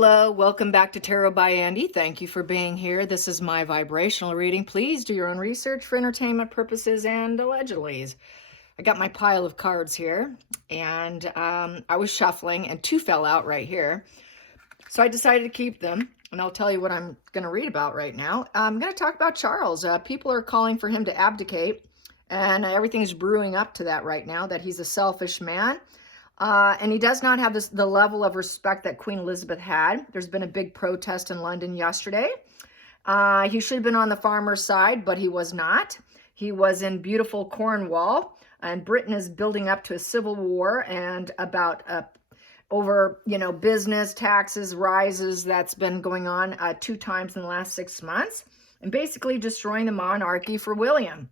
Hello, welcome back to Tarot by Andy. Thank you for being here. This is my vibrational reading. Please do your own research for entertainment purposes and allegedly. I got my pile of cards here, and I was shuffling, and two fell out right here. So I decided to keep them, and I'll tell you what I'm going to read about right now. I'm going to talk about Charles. People are calling for him to abdicate, and everything's brewing up to that right now, that he's a selfish man. And he does not have the level of respect that Queen Elizabeth had. There's been a big protest in London yesterday. He should have been on the farmer's side, but he was not. He was in beautiful Cornwall, and Britain is building up to a civil war and about over, business taxes rises that's been going on 2 times in the last 6 months, and basically destroying the monarchy for William.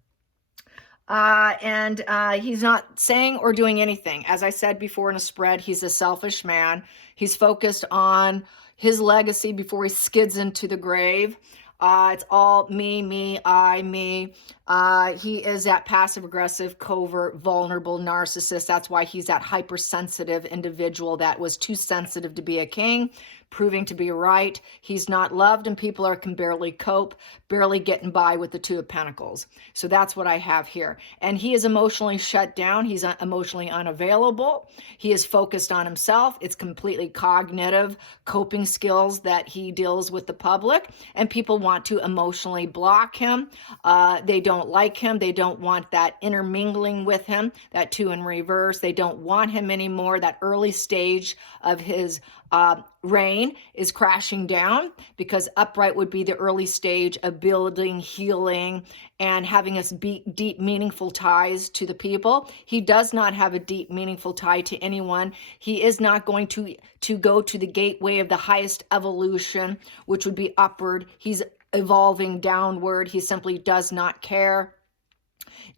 He's not saying or doing anything. As I said before in a spread, he's a selfish man. He's focused on his legacy before he skids into the grave. It's all me, I, me. He is that passive-aggressive, covert, vulnerable narcissist. That's why he's that hypersensitive individual that was too sensitive to be a king, proving to be right. He's not loved, and people can barely cope, barely getting by with the Two of Pentacles. So that's what I have here. And he is emotionally shut down. He's emotionally unavailable. He is focused on himself. It's completely cognitive coping skills that he deals with the public, and people want to emotionally block him. They don't like him. They don't want that intermingling with him, that 2 in reverse. They don't want him anymore. That early stage of his reign is crashing down, because upright would be the early stage of building, healing, and having us deep, meaningful ties to the people. He does not have a deep, meaningful tie to anyone. He is not going to go to the gateway of the highest evolution, which would be upward. He's evolving downward. He simply does not care.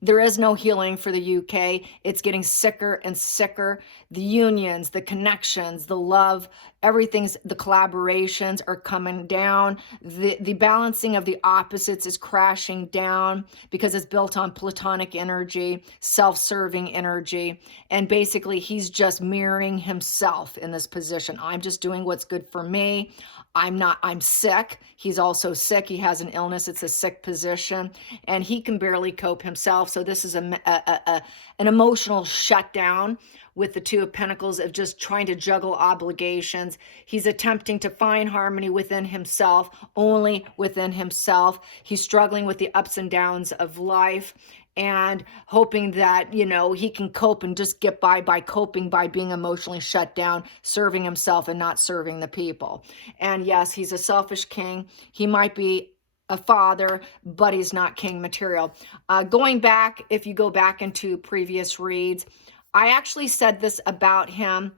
There is no healing for the UK. It's getting sicker and sicker. The unions, the connections, the love, the collaborations are coming down. The balancing of the opposites is crashing down, because it's built on platonic energy, self-serving energy. And basically, he's just mirroring himself in this position. I'm just doing what's good for me. I'm sick. He's also sick. He has an illness. It's a sick position, and he can barely cope himself. So this is an emotional shutdown with the Two of Pentacles, of just trying to juggle obligations. He's attempting to find harmony within himself, only within himself. He's struggling with the ups and downs of life, and hoping that, he can cope and just get by coping, by being emotionally shut down, serving himself and not serving the people. And yes, he's a selfish king. He might be a father, but he's not king material. Going back, if you go back into previous reads, I actually said this about him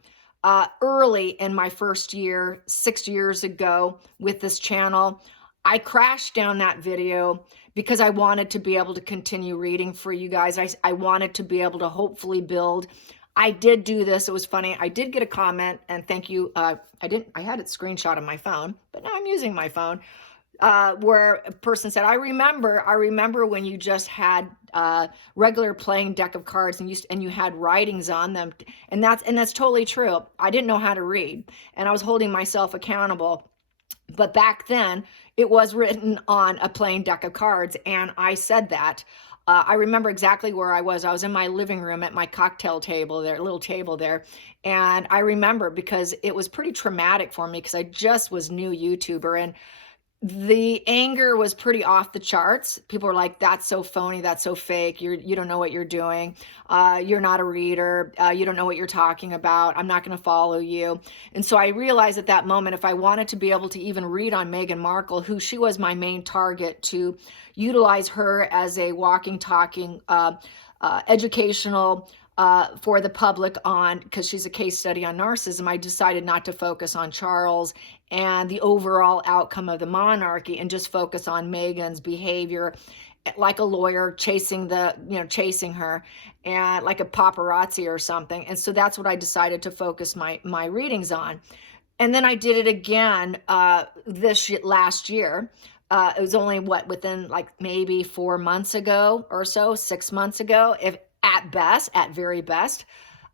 early in my first year, 6 years ago, with this channel. I crashed down that video because I wanted to be able to continue reading for you guys. I wanted to be able to hopefully build. I did do this. It was funny. I did get a comment, and thank you. I had it screenshot on my phone, but now I'm using my phone, where a person said, I remember when you just had regular playing deck of cards, and you had writings on them. And that's totally true. I didn't know how to read, and I was holding myself accountable. But back then, it was written on a plain deck of cards, and I said that. I remember exactly where I was. I was in my living room at my cocktail table there, little table there. And I remember, because it was pretty traumatic for me, because I just was new YouTuber, and the anger was pretty off the charts. People were like, that's so phony, that's so fake, you don't know what you're doing, you're not a reader, you don't know what you're talking about, I'm not going to follow you. And so I realized at that moment, if I wanted to be able to even read on Meghan Markle, who she was my main target, to utilize her as a walking, talking, educational for the public, because she's a case study on narcissism, I decided not to focus on Charles and the overall outcome of the monarchy, and just focus on Meghan's behavior, like a lawyer chasing her, and like a paparazzi or something. And so that's what I decided to focus my readings on. And then I did it again last year. It was only within like maybe 4 months ago or so, 6 months ago, if at very best.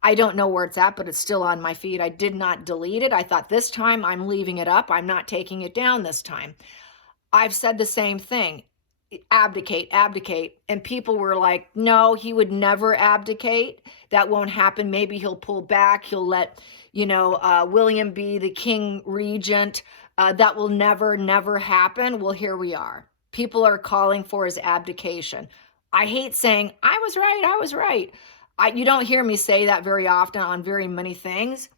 I don't know where it's at, but it's still on my feed. I did not delete it. I thought this time I'm leaving it up. I'm not taking it down this time. I've said the same thing. Abdicate, abdicate. And people were like, no, he would never abdicate. That won't happen. Maybe he'll pull back. He'll let, William be the king regent. That will never happen. Well, here we are. People are calling for his abdication. I hate saying, I was right. You don't hear me say that very often on very many things.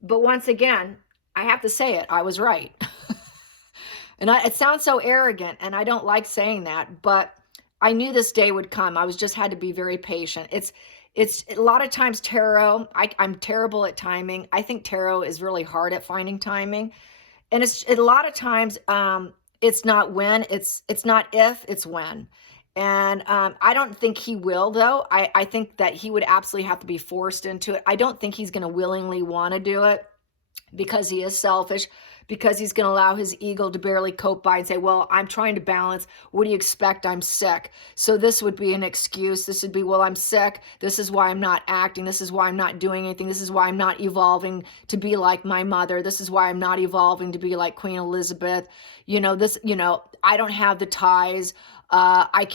But once again, I have to say it. I was right. And it sounds so arrogant, and I don't like saying that, but I knew this day would come. I just had to be very patient. It's a lot of times tarot. I'm terrible at timing. I think tarot is really hard at finding timing, and it's a lot of times it's not when, it's not if, it's when. And I don't think he will, though. I think that he would absolutely have to be forced into it. I don't think he's going to willingly want to do it because he is selfish, because he's going to allow his ego to barely cope by and say, well, I'm trying to balance. What do you expect? I'm sick. So this would be an excuse. This would be, well, I'm sick. This is why I'm not acting. This is why I'm not doing anything. This is why I'm not evolving to be like my mother. This is why I'm not evolving to be like Queen Elizabeth. I don't have the ties. I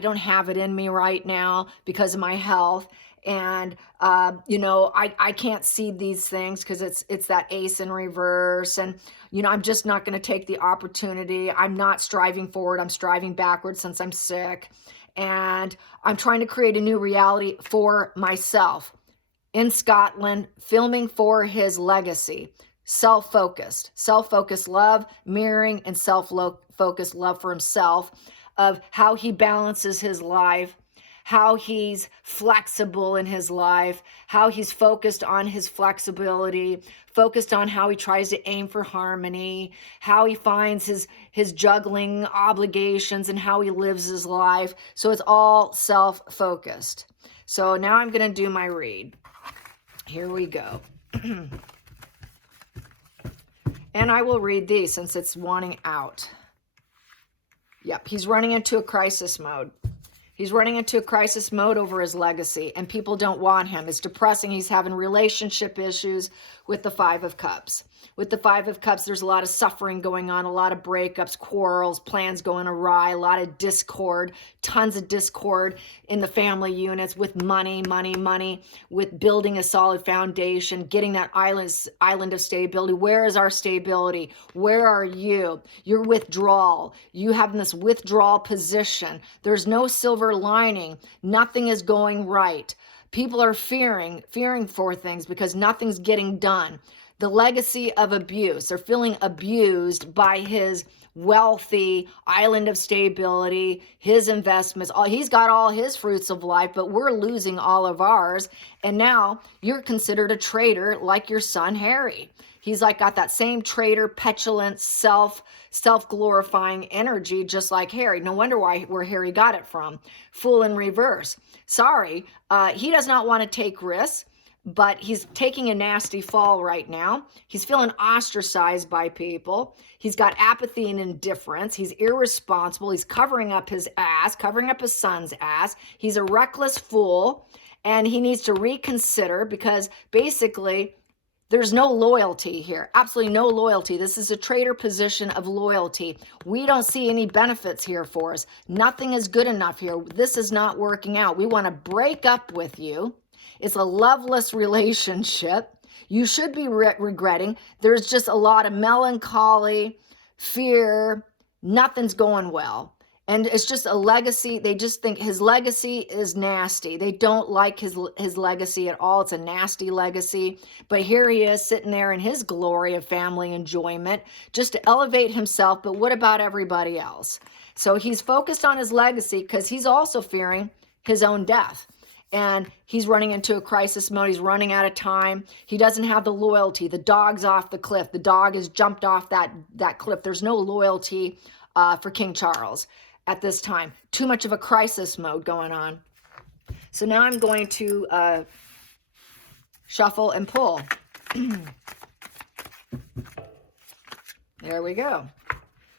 don't have it in me right now because of my health. And, I can't see these things because it's that ace in reverse. And, I'm just not going to take the opportunity. I'm not striving forward. I'm striving backwards since I'm sick. And I'm trying to create a new reality for myself in Scotland, filming for his legacy. Self-focused love, mirroring, and self-focused love for himself, of how he balances his life, how he's flexible in his life, how he's focused on his flexibility, focused on how he tries to aim for harmony, how he finds his juggling obligations, and how he lives his life. So it's all self-focused. So now I'm going to do my read. Here we go. And I will read these since it's wanting out. Yep, he's running into a crisis mode. He's running into a crisis mode over his legacy, and people don't want him. It's depressing. He's having relationship issues with the Five of Cups. With the Five of Cups, there's a lot of suffering going on, a lot of breakups, quarrels, plans going awry, a lot of discord, tons of discord in the family units with money, with building a solid foundation, getting that island of stability. Where is our stability? Where are you? Your withdrawal. You have this withdrawal position. There's no silver lining. Nothing is going right. People are fearing for things because nothing's getting done. The legacy of abuse. They're feeling abused by his wealthy island of stability, his investments. He's got all his fruits of life, but we're losing all of ours. And now you're considered a traitor like your son, Harry. He's like got that same traitor, petulant, self-glorifying energy, just like Harry. No wonder where Harry got it from. Fool in reverse. Sorry, he does not want to take risks, but he's taking a nasty fall right now. He's feeling ostracized by people. He's got apathy and indifference. He's irresponsible. He's covering up his ass, covering up his son's ass. He's a reckless fool, and he needs to reconsider because basically there's no loyalty here. Absolutely no loyalty. This is a traitor position of loyalty. We don't see any benefits here for us. Nothing is good enough here. This is not working out. We want to break up with you. It's a loveless relationship. You should be regretting. There's just a lot of melancholy, fear. Nothing's going well. And it's just a legacy. They just think his legacy is nasty. They don't like his legacy at all. It's a nasty legacy. But here he is sitting there in his glory of family enjoyment just to elevate himself. But what about everybody else? So he's focused on his legacy because he's also fearing his own death. And he's running into a crisis mode. He's running out of time. He doesn't have the loyalty. The dog's off the cliff. The dog has jumped off that cliff. There's no loyalty for King Charles at this time. Too much of a crisis mode going on. So now I'm going to shuffle and pull. There we go.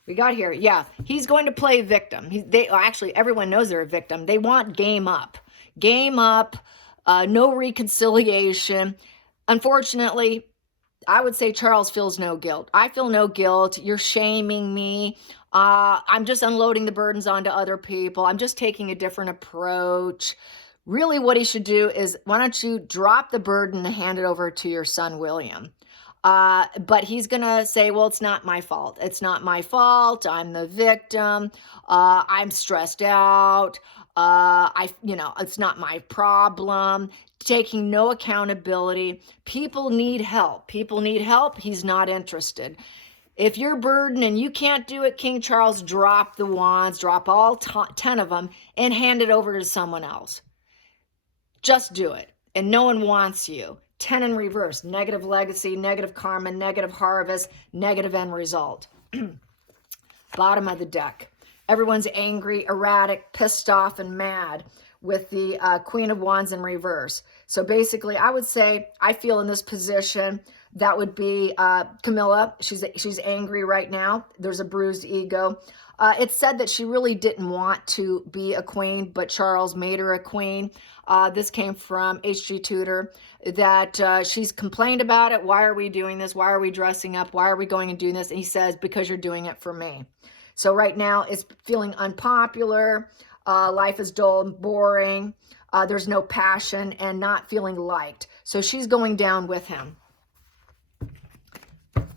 We got here. Yeah, he's going to play victim. Actually, everyone knows they're a victim. They want game up. Game up, no reconciliation. Unfortunately, I would say Charles feels no guilt. I feel no guilt. You're shaming me. I'm just unloading the burdens onto other people. I'm just taking a different approach. Really, what he should do is, why don't you drop the burden and hand it over to your son, William? But he's going to say, well, it's not my fault. It's not my fault. I'm the victim. I'm stressed out. It's not my problem. Taking no accountability. People need help. People need help. He's not interested. If you're burdened and you can't do it, King Charles, drop the wands, drop all 10 of them and hand it over to someone else. Just do it. And no one wants you. 10 in reverse, negative legacy, negative karma, negative harvest, negative end result. Bottom of the deck. Everyone's angry, erratic, pissed off, and mad with the Queen of Wands in reverse. So basically, I would say, I feel in this position, that would be Camilla. She's angry right now. There's a bruised ego. It's said that she really didn't want to be a queen, but Charles made her a queen. This came from H.G. Tudor, that she's complained about it. Why are we doing this? Why are we dressing up? Why are we going and doing this? And he says, because you're doing it for me. So right now it's feeling unpopular. Life is dull and boring. There's no passion and not feeling liked. So she's going down with him.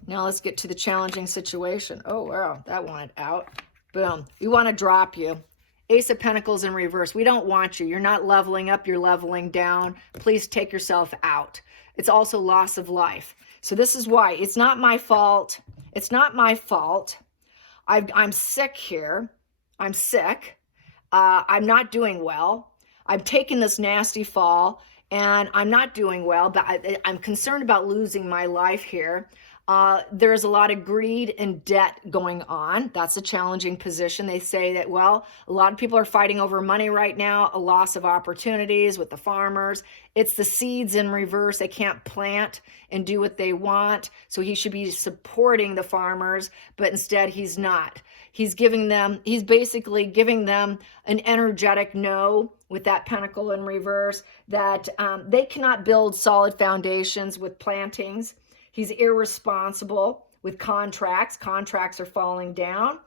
Now let's get to the challenging situation. Oh, wow, that wanted out. Boom. We want to drop you. Ace of Pentacles in reverse. We don't want you. You're not leveling up. You're leveling down. Please take yourself out. It's also loss of life. So this is why. It's not my fault. It's not my fault. I'm sick here. I'm sick. I'm not doing well. I've taken this nasty fall and I'm not doing well, but I'm concerned about losing my life here. There's a lot of greed and debt going on. That's a challenging position. They say that, well, a lot of people are fighting over money right now, a loss of opportunities with the farmers. It's the seeds in reverse. They can't plant and do what they want. So he should be supporting the farmers, but instead he's not. He's basically giving them an energetic no with that pentacle in reverse, that they cannot build solid foundations with plantings. He's irresponsible with contracts. Contracts are falling down.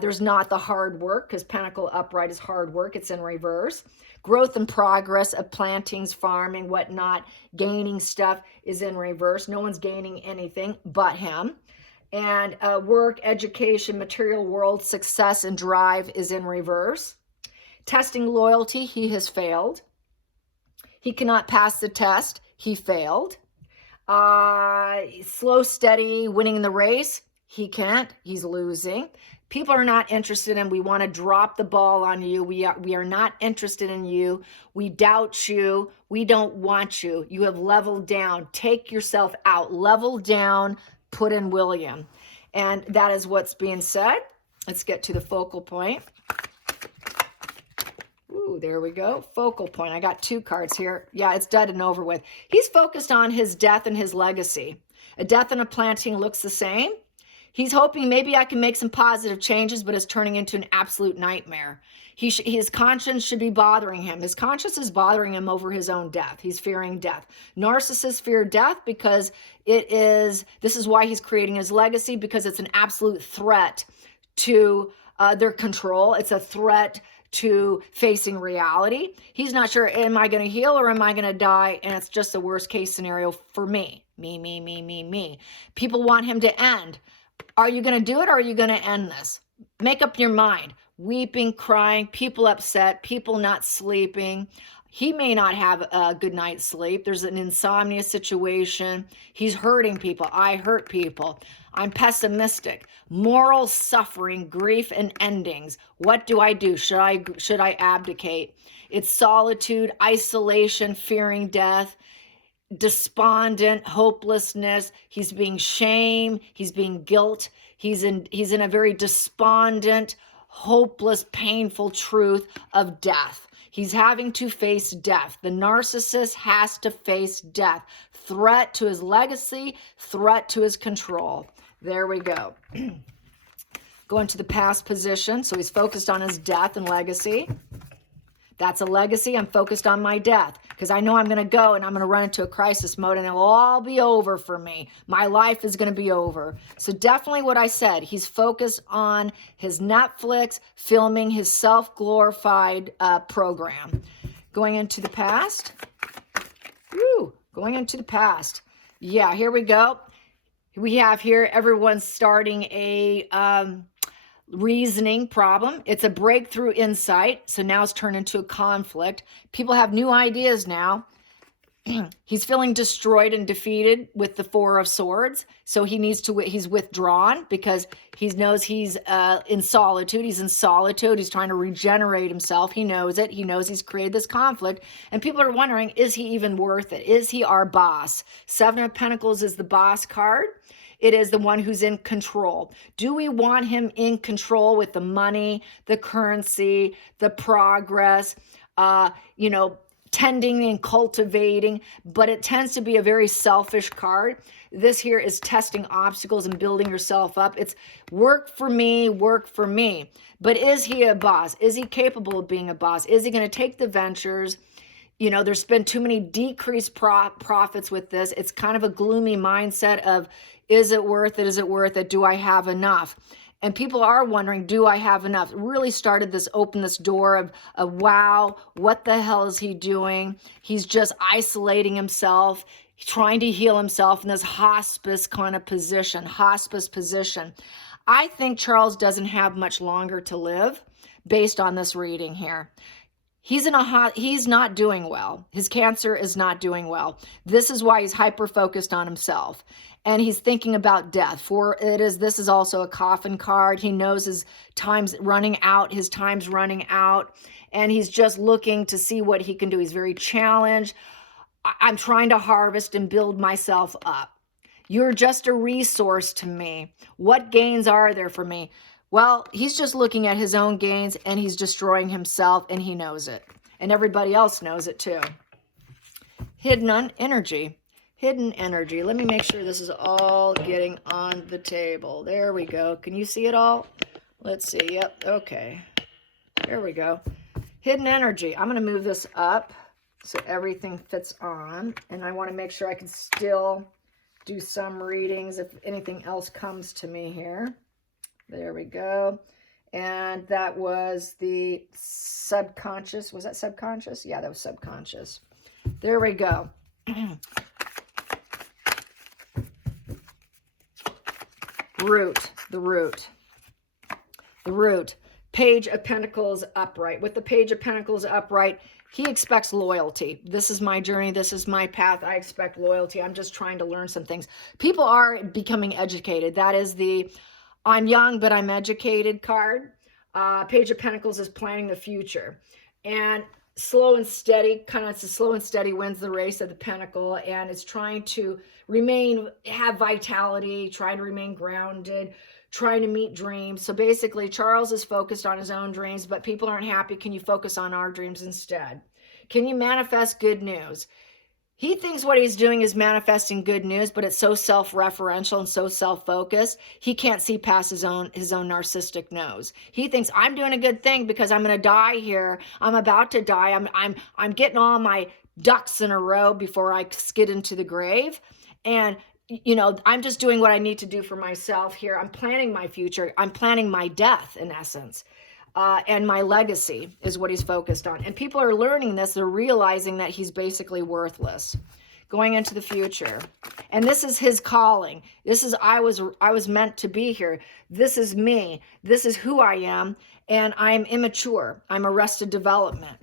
There's not the hard work, because pentacle upright is hard work. It's in reverse. Growth and progress of plantings, farming, whatnot, gaining stuff is in reverse. No one's gaining anything but him. And work, education, material world, success, and drive is in reverse. Testing loyalty, he has failed. He cannot pass the test. He failed. Slow, steady, winning the race. He can't. He's losing. People are not interested in. We want to drop the ball on you. We are not interested in you. We doubt you. We don't want you. You have leveled down. Take yourself out. Level down. Put in William. And that is what's being said. Let's get to the focal point. Ooh, there we go. Focal point. I got 2 cards here. Yeah, it's dead and over with. He's focused on his death and his legacy. A death and a planting looks the same. He's hoping maybe I can make some positive changes, but it's turning into an absolute nightmare. His conscience should be bothering him. His conscience is bothering him over his own death. He's fearing death. Narcissists fear death because this is why he's creating his legacy, because it's an absolute threat to their control. It's a threat to facing reality. He's not sure, am I going to heal or am I going to die? And it's just the worst case scenario for me. Me. People want him to end. Are you going to do it or are you going to end this? Make up your mind. Weeping, crying, people upset, people not sleeping. He may not have a good night's sleep. There's an insomnia situation. He's hurting people. I hurt people. I'm pessimistic. Moral suffering, grief, and endings. What do I do? Should I abdicate? It's solitude, isolation, fearing death, despondent, hopelessness. He's being shame. He's being guilt. He's in a very despondent, hopeless, painful truth of death. He's having to face death. The narcissist has to face death. Threat to his legacy, threat to his control. There we go. Going to the past position. So he's focused on his death and legacy. That's a legacy. I'm focused on my death. because I know I'm going to go and I'm going to run into a crisis mode and it'll all be over for me. My life is going to be over. So definitely what I said, he's focused on his Netflix, filming his self-glorified program. Going into the past. Woo, going into the past. Yeah, here we go. We have here everyone's starting a reasoning problem. It's a breakthrough insight. So now it's turned into a conflict. People have new ideas now. He's feeling destroyed and defeated with the Four of Swords. So he's withdrawn because he knows he's in solitude. He's in solitude. He's trying to regenerate himself. He knows it. He knows he's created this conflict. And people are wondering, is he even worth it? Is he our boss? Seven of Pentacles is the boss card. It is the one who's in control. Do we want him in control with the money, the currency, the progress, tending and cultivating? But it tends to be a very selfish card. This here is testing obstacles and building yourself up. It's work for me, work for me. But is he a boss? Is he capable of being a boss? Is he going to take the ventures? There's been too many decreased profits with this. It's kind of a gloomy mindset of, is it worth it? Is it worth it? Do I have enough? And people are wondering, do I have enough? It really opened this door of wow, what the hell is he doing? He's just isolating himself, trying to heal himself in this hospice kind of position, I think Charles doesn't have much longer to live based on this reading here. He's not doing well. His cancer is not doing well. This is why he's hyper-focused on himself. And he's thinking about death. This is also a coffin card. He knows his time's running out. And he's just looking to see what he can do. He's very challenged. I'm trying to harvest and build myself up. You're just a resource to me. What gains are there for me? Well, he's just looking at his own gains and he's destroying himself, and he knows it. And everybody else knows it too. Hidden energy. Let me make sure this is all getting on the table. There we go. Can you see it all? Let's see. Yep. Okay. There we go. Hidden energy. I'm going to move this up so everything fits on. And I want to make sure I can still do some readings if anything else comes to me here. There we go. And that was the subconscious. Was that subconscious? Yeah, that was subconscious. There we go. The root. Page of Pentacles upright. With the Page of Pentacles upright, he expects loyalty. This is my journey. This is my path. I expect loyalty. I'm just trying to learn some things. People are becoming educated. That is the I'm young, but I'm educated card. Page of Pentacles is planning the future. And slow and steady, it's a slow and steady wins the race of the Pentacle. And it's trying to have vitality, trying to remain grounded, trying to meet dreams. So basically, Charles is focused on his own dreams, but people aren't happy. Can you focus on our dreams instead? Can you manifest good news? He thinks what he's doing is manifesting good news, but it's so self-referential and so self-focused. He can't see past his own narcissistic nose. He thinks I'm doing a good thing because I'm going to die here. I'm about to die. I'm getting all my ducks in a row before I skid into the grave. And I'm just doing what I need to do for myself here. I'm planning my future. I'm planning my death, in essence. And my legacy is what he's focused on. And people are learning this. They're realizing that he's worthless going into the future. And this is his calling. This is, I was meant to be here. This is me. This is who I am. And I'm immature. I'm arrested development.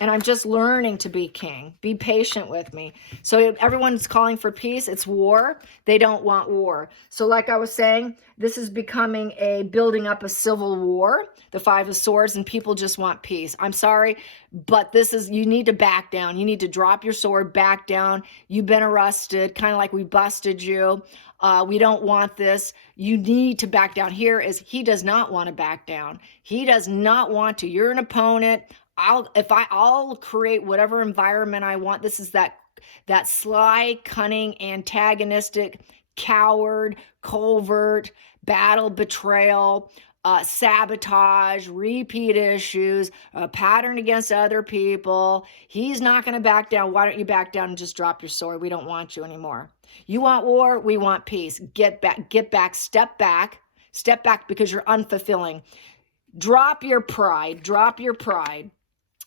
And I'm just learning to be king. Be patient with me. So everyone's calling for peace. It's war. They don't want war. So like I was saying, this is becoming building up a civil war, the Five of Swords, and people just want peace. I'm sorry, but you need to back down. You need to drop your sword, back down. You've been arrested, kind of like we busted you. We don't want this. You need to back down. He does not want to back down. He does not want to. You're an opponent. I'll create whatever environment I want. This is that sly, cunning, antagonistic, coward, covert, battle, betrayal, sabotage, repeat issues, a pattern against other people. He's not going to back down. Why don't you back down and just drop your sword? We don't want you anymore. You want war, we want peace. Get back, step back because you're unfulfilling. Drop your pride.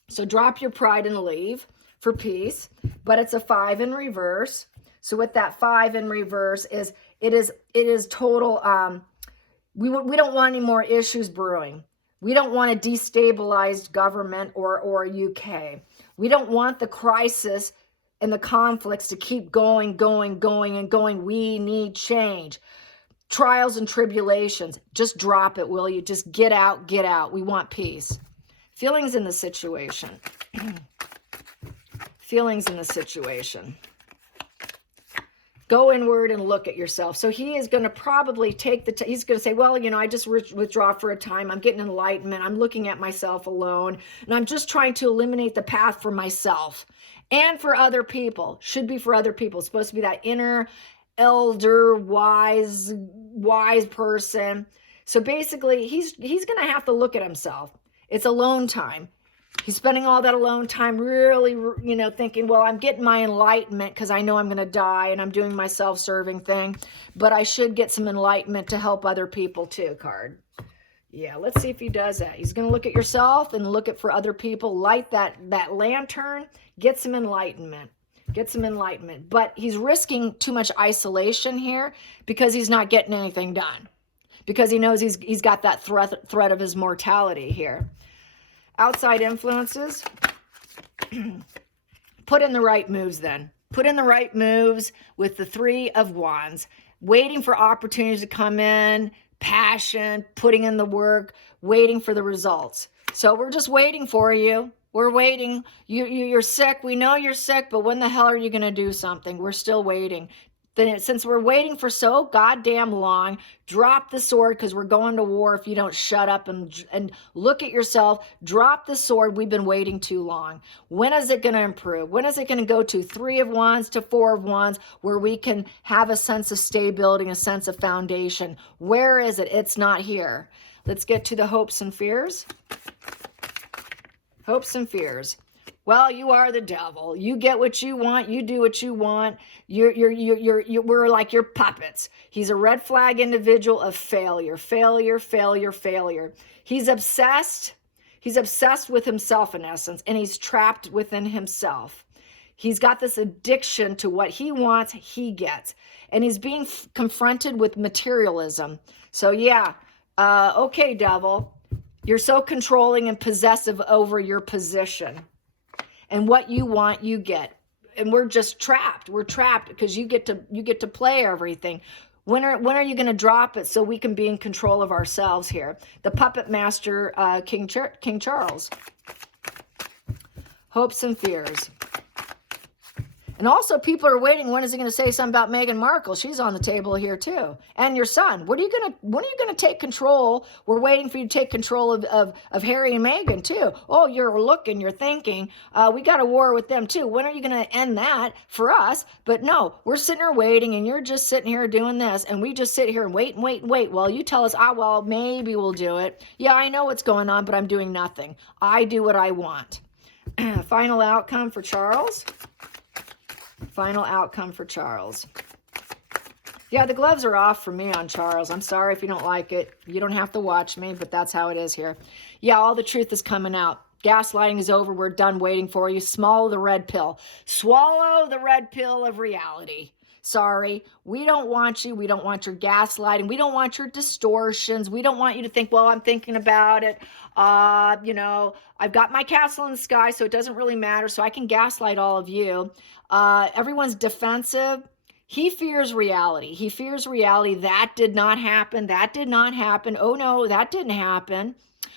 So drop your pride and leave for peace. But it's a 5 in reverse. So with that 5 in reverse it is total. We don't want any more issues brewing. We don't want a destabilized government or UK. We don't want the crisis and the conflicts to keep going. We need change. Trials and tribulations. Just drop it, will you? Just get out. We want peace. Feelings in the situation. Go inward and look at yourself. So he is going to probably take he's going to say, well, I just withdraw for a time. I'm getting enlightenment. I'm looking at myself alone. And I'm just trying to eliminate the path for myself and for other people. Should be for other people. It's supposed to be that inner elder, wise person. So basically, he's going to have to look at himself. It's alone time. He's spending all that alone time really, thinking, well, I'm getting my enlightenment because I know I'm going to die and I'm doing my self-serving thing, but I should get some enlightenment to help other people too, card. Yeah, let's see if he does that. He's going to look at yourself and look at for other people, light that lantern, get some enlightenment. But he's risking too much isolation here because he's not getting anything done. Because he knows he's got that threat of his mortality here. Outside influences. Put in the right moves then. Put in the right moves with the 3 of Wands. Waiting for opportunities to come in. Passion. Putting in the work. Waiting for the results. So we're just waiting for you. We're waiting. You're sick. We know you're sick, but when the hell are you going to do something? We're still waiting. Then since we're waiting for so goddamn long, drop the sword because we're going to war if you don't shut up and look at yourself. Drop the sword. We've been waiting too long. When is it going to improve? When is it going to go to 3 of Wands to 4 of Wands where we can have a sense of stability, a sense of foundation? Where is it? It's not here. Let's get to the hopes and fears. Hopes and fears. Well, you are the devil. You get what you want. You do what you want. We're like your puppets. He's a red flag individual of failure. He's obsessed. He's obsessed with himself in essence, and he's trapped within himself. He's got this addiction to what he wants, he gets. And he's being confronted with materialism. So yeah, okay, devil. You're so controlling and possessive over your position. And what you want, you get. And we're just trapped. We're trapped because you get to play everything. When are you going to drop it so we can be in control of ourselves here? The puppet master, King Charles. Hopes and fears. And also people are waiting. When is he going to say something about Meghan Markle? She's on the table here too. And your son. When are you going to take control? We're waiting for you to take control of Harry and Meghan too. Oh, you're looking, you're thinking. We got a war with them too. When are you going to end that for us? But no, we're sitting here waiting and you're just sitting here doing this. And we just sit here and wait. Well, you tell us, well, maybe we'll do it. Yeah, I know what's going on, but I'm doing nothing. I do what I want. Final outcome for Charles. Final outcome for Charles. Yeah, the gloves are off for me on Charles. I'm sorry if you don't like it. You don't have to watch me, but that's how it is here. Yeah, all the truth is coming out. Gaslighting is over. We're done waiting for you. Swallow the red pill. Swallow the red pill of reality. Sorry, we don't want you. We don't want your gaslighting. We don't want your distortions. We don't want you to think, well, I'm thinking about it. I've got my castle in the sky, so it doesn't really matter. So I can gaslight all of you. Everyone's defensive. He fears reality. He fears reality. That did not happen. That did not happen. Oh, no, that didn't happen.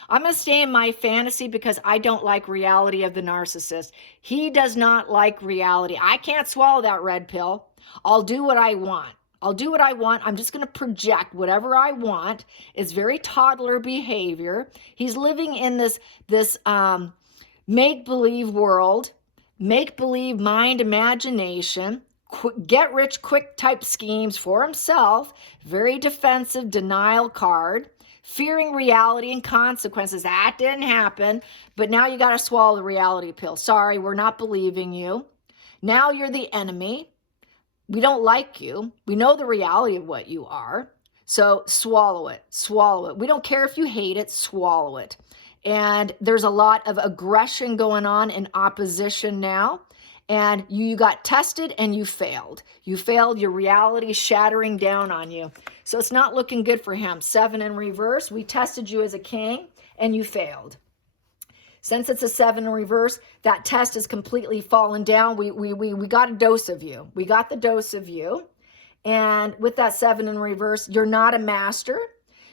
I'm going to stay in my fantasy because I don't like reality of the narcissist. He does not like reality. I can't swallow that red pill. I'll do what I want. I'm just going to project whatever I want. It's very toddler behavior. He's living in this make-believe world, make-believe mind imagination, get-rich-quick type schemes for himself, very defensive denial card. fearing reality and consequences. That didn't happen, but now you got to swallow the reality pill. Sorry, we're not believing you. Now you're the enemy. We don't like you. We know the reality of what you are. So swallow it. Swallow it. We don't care if you hate it. Swallow it. And there's a lot of aggression going on in opposition now. And you got tested and you failed. You failed, your reality shattering down on you. So it's not looking good for him. 7 in reverse. We tested you as a king and you failed. Since it's a 7 in reverse, that test has completely fallen down. We got a dose of you. We got the dose of you. And with that 7 in reverse, you're not a master.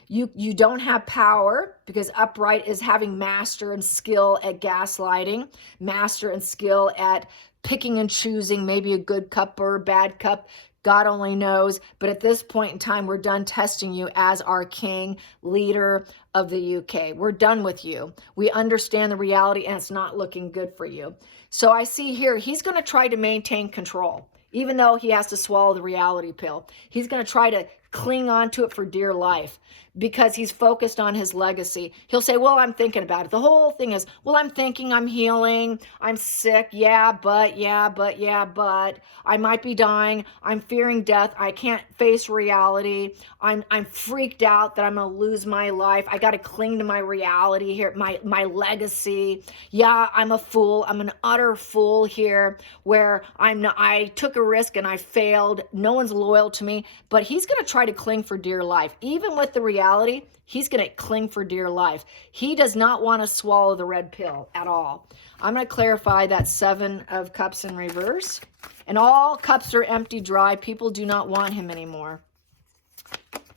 You don't have power, because upright is having master and skill at gaslighting, master and skill at picking and choosing maybe a good cup or a bad cup. God only knows. But at this point in time, we're done testing you as our king, leader of the UK. We're done with you. We understand the reality, and it's not looking good for you. So I see here, he's going to try to maintain control, even though he has to swallow the reality pill. He's going to try to cling on to it for dear life, because he's focused on his legacy. He'll say, well, I'm thinking about it. The whole thing is, well, I'm thinking, I'm healing, I'm sick, but I might be dying, I'm fearing death, I can't face reality, I'm freaked out that I'm going to lose my life, I got to cling to my reality here, my legacy. Yeah, I'm a fool, I'm an utter fool here, where I took a risk and I failed, no one's loyal to me. But he's going to try to cling for dear life. Even with the reality, he's going to cling for dear life. He does not want to swallow the red pill at all. I'm going to clarify that 7 of cups in reverse. And all cups are empty, dry. People do not want him anymore.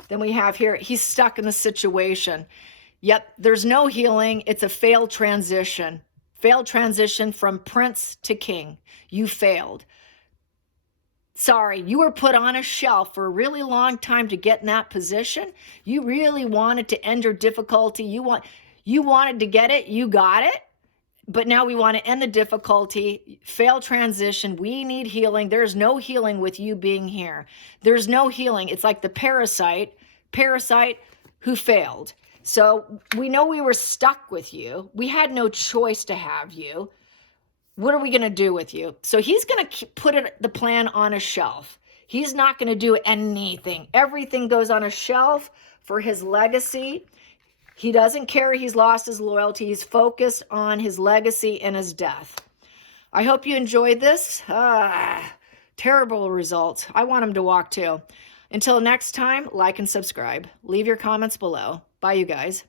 Then we have here, he's stuck in the situation. Yep, there's no healing. It's a failed transition. Failed transition from prince to king. You failed. Sorry, you were put on a shelf for a really long time to get in that position. You really wanted to end your difficulty. You wanted to get it. You got it. But now we want to end the difficulty. Failed transition. We need healing. There's no healing with you being here. There's no healing. It's like the parasite who failed. So we know we were stuck with you. We had no choice to have you. What are we going to do with you? So he's going to put the plan on a shelf. He's not going to do anything. Everything goes on a shelf for his legacy. He doesn't care he's lost his loyalty. He's focused on his legacy and his death. I hope you enjoyed this. Terrible results. I want him to walk too. Until next time, like and subscribe. Leave your comments below. Bye, you guys.